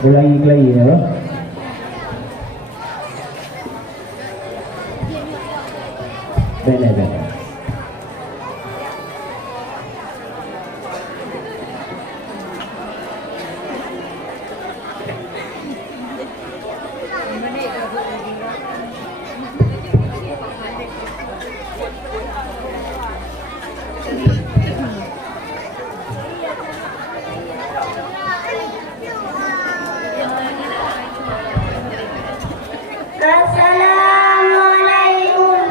Mulai lagi ya. Benar. Assalamualaikum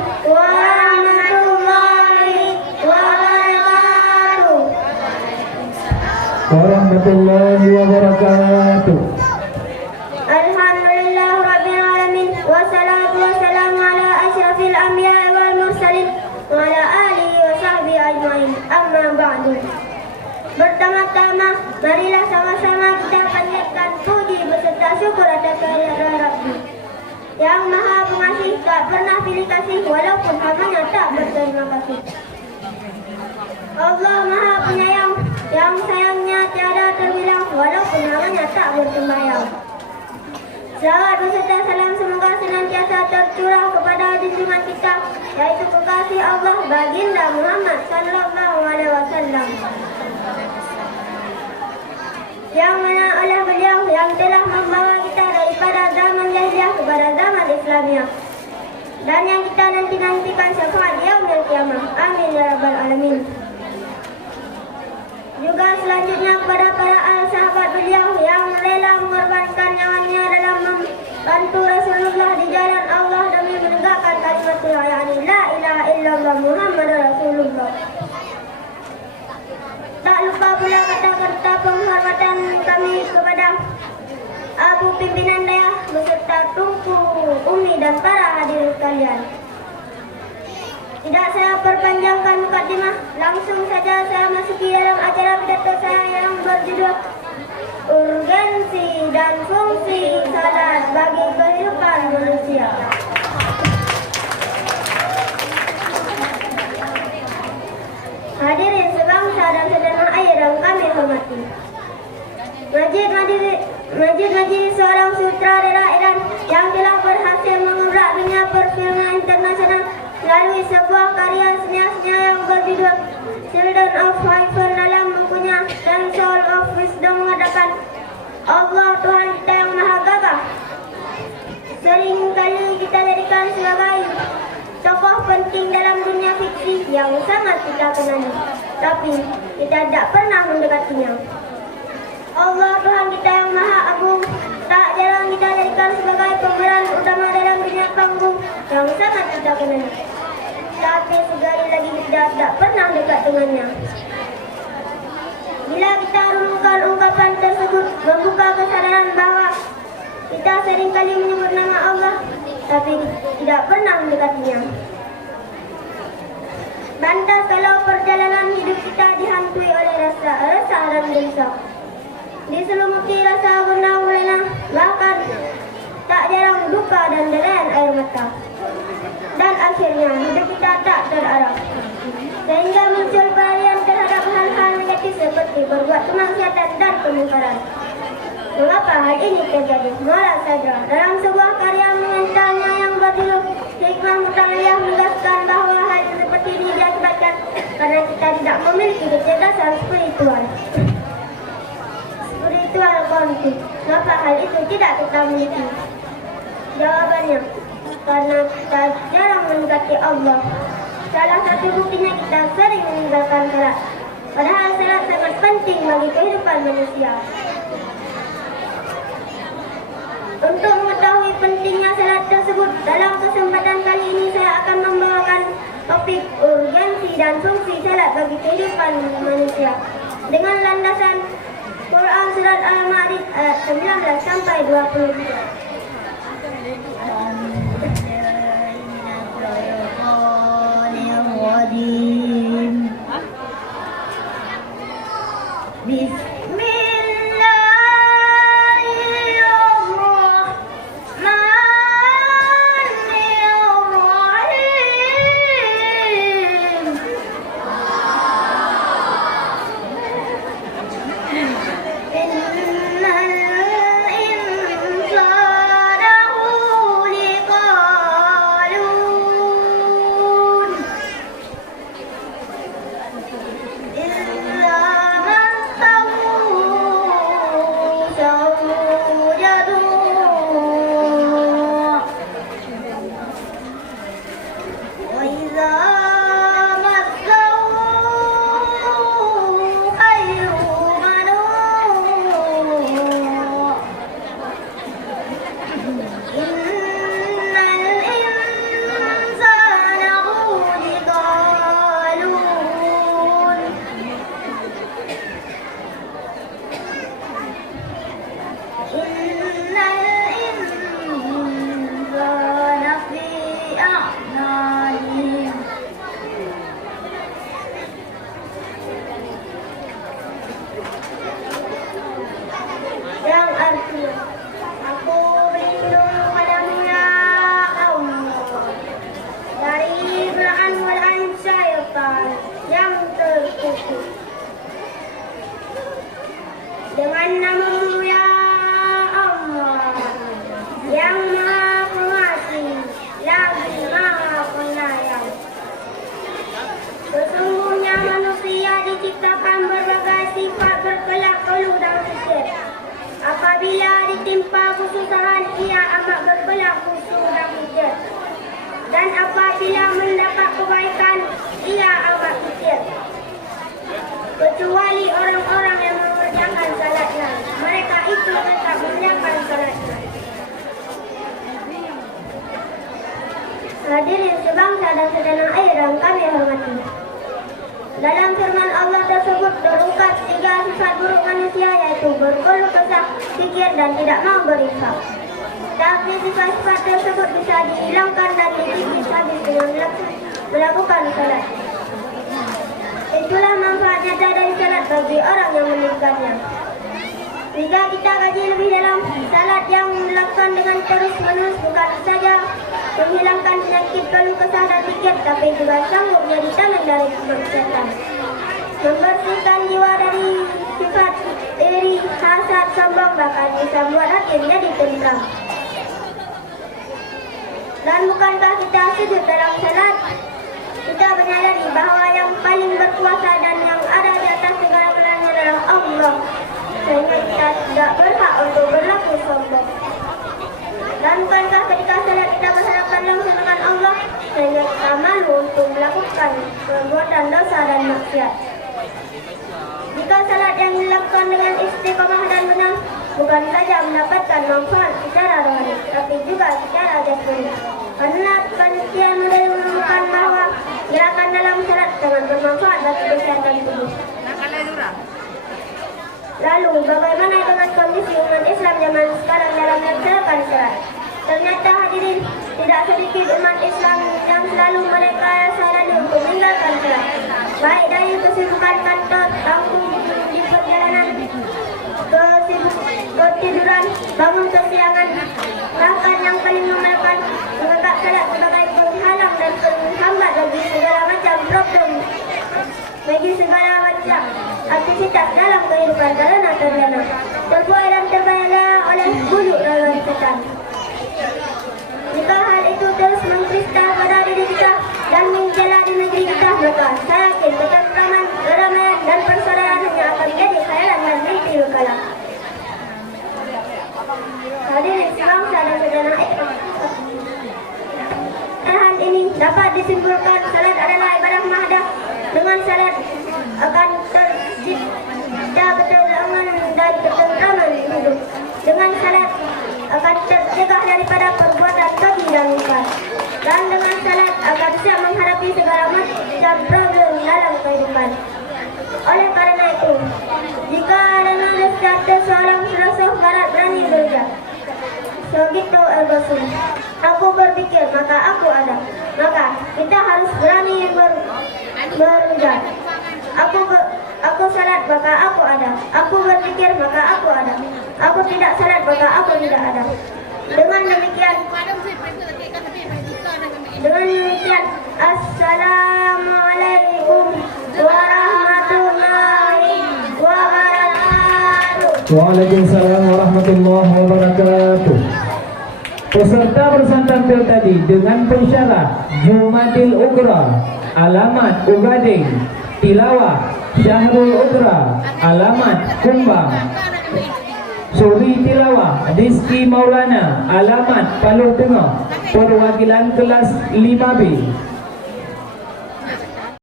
warahmatullahi wabarakatuh. Alhamdulillah Rabbil Alamin. Wassalatu wassalamu ala asyrafil anbiya wal mursalin wa ala alihi wa sahbihi ajmain. Amma ba'du. Pertama-tama, marilah sama-sama kita panjatkan puji beserta syukur atas kehadiran Rabbi yang Maha Pengasih, tak pernah pilih kasih walaupun hambanya tak berterima kasih. Allah Maha Penyayang yang sayangnya tiada terbilang walaupun hambanya tak bersembahyang. Salawat beserta salam semoga senantiasa tercurah kepada junjungan kita, yaitu kekasih Allah baginda Muhammad sallallahu alaihi wasallam, yang mana oleh beliau yang telah membawa kita daripada zaman jahiliyah kepada zaman Islamiyah, dan yang kita nanti-nantikan syafaat yaumil qiyamah. Amin ya rabbal alamin. Juga selanjutnya kepada para sahabat beliau yang rela mengorbankan nyawanya dalam membantu Rasulullah di jalan Allah demi menegakkan kalimat la ilaha illallah Muhammadur Rasulullah. Tak lupa pula kata-kata penghormatan kami kepada Abu Pimpinan Dayah beserta Tunku, Umi dan para hadirin sekalian. Tidak saya perpanjangkan mukadimah, langsung saja saya masuki dalam acara pidato saya yang berjudul Urgensi dan Fungsi Salat bagi Kehidupan Manusia. Hadirin sebangsa dan setanah air yang kami hormati, Majid seorang sutradara Iran yang telah berhasil mengubah dunia perfilman internasional melalui sebuah karya seniasnya yang berjudul Children of Heaven. Dalam bukunya dan Soul of Wisdom mengatakan, Allah Tuhan kita yang maha gagah sering kali kita jadikan sebagai tokoh penting dalam dunia fiksi yang sangat kita kenali, tapi kita tidak pernah mendekatinya. Allah Tuhan kita yang maha agung tak jarang kita jadikan sebagai pemeran utama dalam dunia panggung yang sangat kita kenali, tapi sekali lagi kita tidak pernah dekat dengannya. Bila kita renungkan ungkapan tersebut, membuka kesadaran bahwa kita seringkali menyebut nama Allah, tapi tidak pernah mendekatinya. Lantas kalau perjalanan hidup kita dihantui oleh rasa resah dan gelisah, diselumuti rasa gundah gulana, bahkan tak jarang duka dan derayan air mata, dan akhirnya hidup kita tak terarah, sehingga muncul pelarian terhadap hal-hal negatif seperti berbuat kemaksiatan dan kemungkaran. Mengapa hal ini terjadi? Mola Sadra dalam sebuah karya mengentalnya yang berjudul Hikmah Mutamiyah menegaskan bahawa hal seperti ini diakibatkan karena kita tidak memiliki kecerdasan spiritual. Spiritual konti. Maka hal itu tidak kita miliki. Jawabannya, karena kita jarang mendekati Allah. Salah satu buktinya kita sering meninggalkan salat. Padahal salat sangat penting bagi kehidupan manusia. Untuk mengetahui pentingnya salat tersebut, dalam kesempatan kali ini saya akan membawakan topik urgensi dan fungsi salat bagi kehidupan manusia dengan landasan Quran surat Al-Ma'arij ayat 19 sampai 20. Dengan nama-Mu ya Allah, yang Maha Pengasih, lagi Maha Penyayang. Sesungguhnya manusia diciptakan berbagai sifat berkelak keluh dan kecil. Apabila ditimpa kesusahan, ia amat berkelak khusyuk dan kecil. Dan apabila mendapat kebaikan, ia amat kecil. Kecuali orang-orang yang mengerjakan salatnya, mereka itu tetap mengerjakan salatnya. Hadirin sebangsa dan setanah air yang kami hormati. Dalam firman Allah tersebut terungkap 3 sifat buruk manusia, yaitu berkeluh kesah, fikir, dan tidak mau berinfak. Tapi sifat-sifat tersebut bisa dihilangkan dan dikikis habis dengan melakukan salat. Itulah manfaat nyata dari salat bagi orang yang meninggalkannya. Jika kita kaji lebih dalam, salat yang dilakukan dengan terus-menerus bukan saja menghilangkan penyakit keluh kesah dan fikir, tapi juga sanggup menjadi taman dari kemaksiatan, membersihkan jiwa dari sifat iri, hasad, sombong, bahkan bisa membuat hati menjadi tentram. Dan bukankah kita sujud dalam salat? Kita menyadari bahwa yang paling berkuasa dan yang ada di atas segala-galanya adalah Allah, sehingga kita tidak berhak untuk berlaku sombong. Dan bukankah ketika salat kita berhadapan langsung dengan Allah, sehingga kita malu untuk melakukan perbuatan dosa dan maksiat. Jika salat yang dilakukan dengan istiqomah dan benar, bukan saja mendapatkan manfaat secara rohani, tapi juga secara jasmani. Karena penelitian menemukan bahwa gerakan dalam salat sangat bermanfaat bagi kesehatan tubuh. Lalu, bagaimana dengan kondisi umat Islam zaman sekarang dalam melaksanakan salat? Ternyata hadirin, tidak sedikit umat Islam yang selalu merekayasa diri untuk meninggalkan salat, baik dari kesibukan kantor, kampung, di perjalanan, ketiduran, bangun kesiangan, bahkan yang paling memalukan, menganggap salat sebagai penghalang dan penghambat bagi segala macam problem, bagi segala macam aktivitas dalam kehidupan karena terlena, terbuai dan terbayang oleh buluk dalam setan. Jika hal itu terus mengkristal pada diri kita dan menjala di negeri kita, maka saya yakin kita dapat disimpulkan salat adalah ibadah mahdah. Dengan salat akan tercipta ketenangan dan ketentraman hidup. Dengan salat akan tercegah daripada perbuatan keji dan mungkar. Dan dengan salat akan siap menghadapi segala macam problem dalam kehidupan. Oleh karena itu, jika ada nasihat seorang filosof barat berani berujar, "Segitu ergo sum." Aku berpikir, maka aku ada. Maka kita harus berani berujar. Aku salat, maka aku ada. Aku berpikir, maka aku ada. Aku tidak salat, maka aku tidak ada. Dengan demikian, Assalamualaikum warahmatullahi wabarakatuh. Waalaikumsalam warahmatullahi wabarakatuh. Peserta bersantai tampil tadi dengan persyarat Jumadil Ugra, alamat Ugading, tilawah Syahrul Ugra, alamat Kumbang, suri tilawah Rizki Maulana, alamat Paluh Tengah, perwakilan kelas 5B.